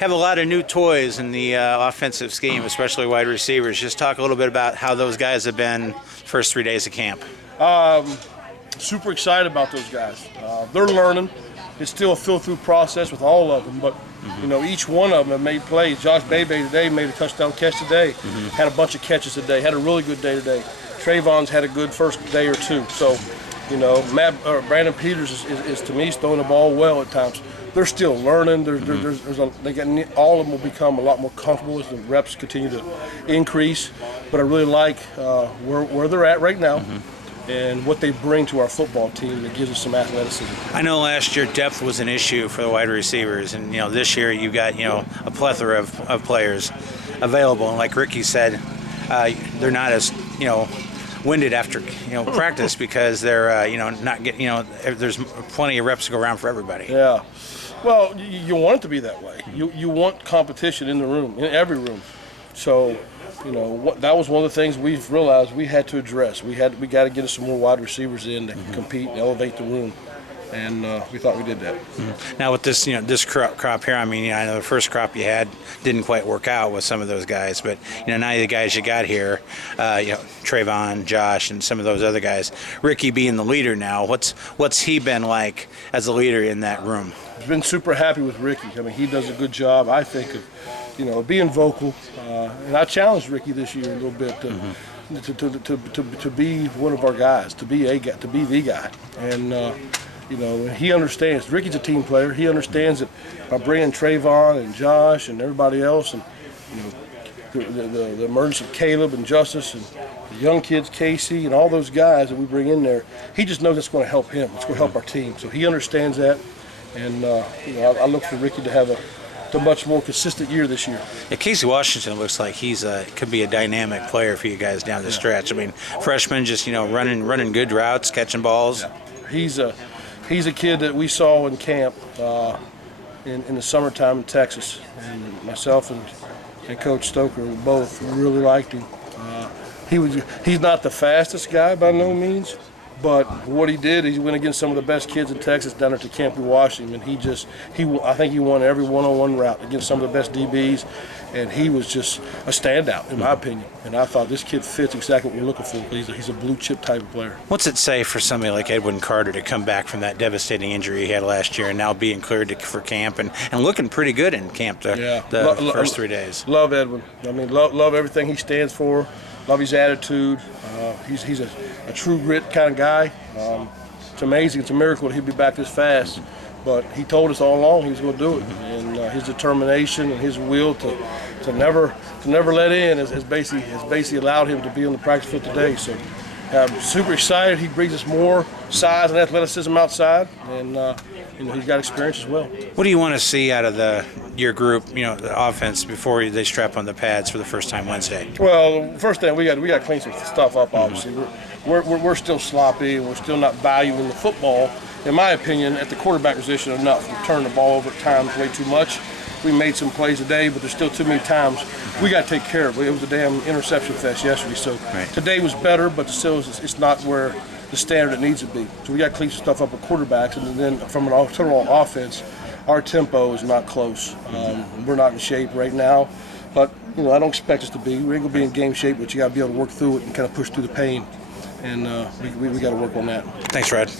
have a lot of new toys in the offensive scheme, especially wide receivers. Just talk a little bit about how those guys have been first 3 days of camp. Super excited about those guys. They're learning. It's still a fill-through process with all of them, but you know, each one of them have made plays. Josh Bebe today made a touchdown catch today. Had a bunch of catches today. Had a really good day today. Trayvon's had a good first day or two. So, you know, Brandon Peters is to me, he's throwing the ball well at times. They're still learning. All of them will become a lot more comfortable as the reps continue to increase. But I really like where they're at right now. And what they bring to our football team that gives us some athleticism. I know last year depth was an issue for the wide receivers, and you know this year you got a plethora of players available. And like Ricky said, they're not as winded after practice because they're not getting there's plenty of reps to go around for everybody. Yeah, well, you want it to be that way. You want competition in the room, in every room. So. You know, that was one of the things we've realized we had to address. We got to get us some more wide receivers in that can compete and elevate the room, and we thought we did that. Now with this, this crop here, I mean, I know the first crop you had didn't quite work out with some of those guys, but now the guys you got here, Trayvon, Josh, and some of those other guys. Ricky being the leader now, what's he been like as a leader in that room? I've been super happy with Ricky. I mean, he does a good job, I think, of being vocal. And I challenged Ricky this year a little bit to be one of our guys, to be the guy. And he understands. Ricky's a team player. He understands that by bringing Trayvon and Josh and everybody else, and the emergence of Caleb and Justice and the young kids, Casey, and all those guys that we bring in there, he just knows it's going to help him. It's going to help our team. So he understands that. And I look for Ricky to have a much more consistent year this year. Yeah, Casey Washington looks like he's could be a dynamic player for you guys down the stretch. I mean, freshman, just running good routes, catching balls. Yeah. He's a kid that we saw in camp in the summertime in Texas, and myself and Coach Stoker both really liked him. He's not the fastest guy by no means. But what he did, he went against some of the best kids in Texas down at the camp we watched him, and I think he won every one-on-one route against some of the best DBs, and he was just a standout in my opinion. And I thought this kid fits exactly what we're looking for. He's a blue chip type of player. What's it say for somebody like Edwin Carter to come back from that devastating injury he had last year and now being cleared for camp and looking pretty good in camp the first 3 days? Love Edwin. I mean, love everything he stands for. Love his attitude. He's a true grit kind of guy. It's amazing. It's a miracle that he'd be back this fast. But he told us all along he was going to do it. And his determination and his will to never let in has basically allowed him to be on the practice field today. So I'm super excited. He brings us more size and athleticism outside, and he's got experience as well. What do you want to see out of your group, the offense, before they strap on the pads for the first time Wednesday? Well, first thing we got to clean some stuff up. Obviously, we're still sloppy, and we're still not valuing the football, in my opinion, at the quarterback position enough. We turn the ball over at times way too much. We made some plays today, but there's still too many times we got to take care of it. It was a damn interception fest yesterday, so Today was better, but still it's not where the standard it needs to be. So we got to clean some stuff up with quarterbacks, and then from an total offense, our tempo is not close. We're not in shape right now, but I don't expect us to be. We ain't gonna be in game shape, but you got to be able to work through it and kind of push through the pain, and we got to work on that. Thanks, Rod.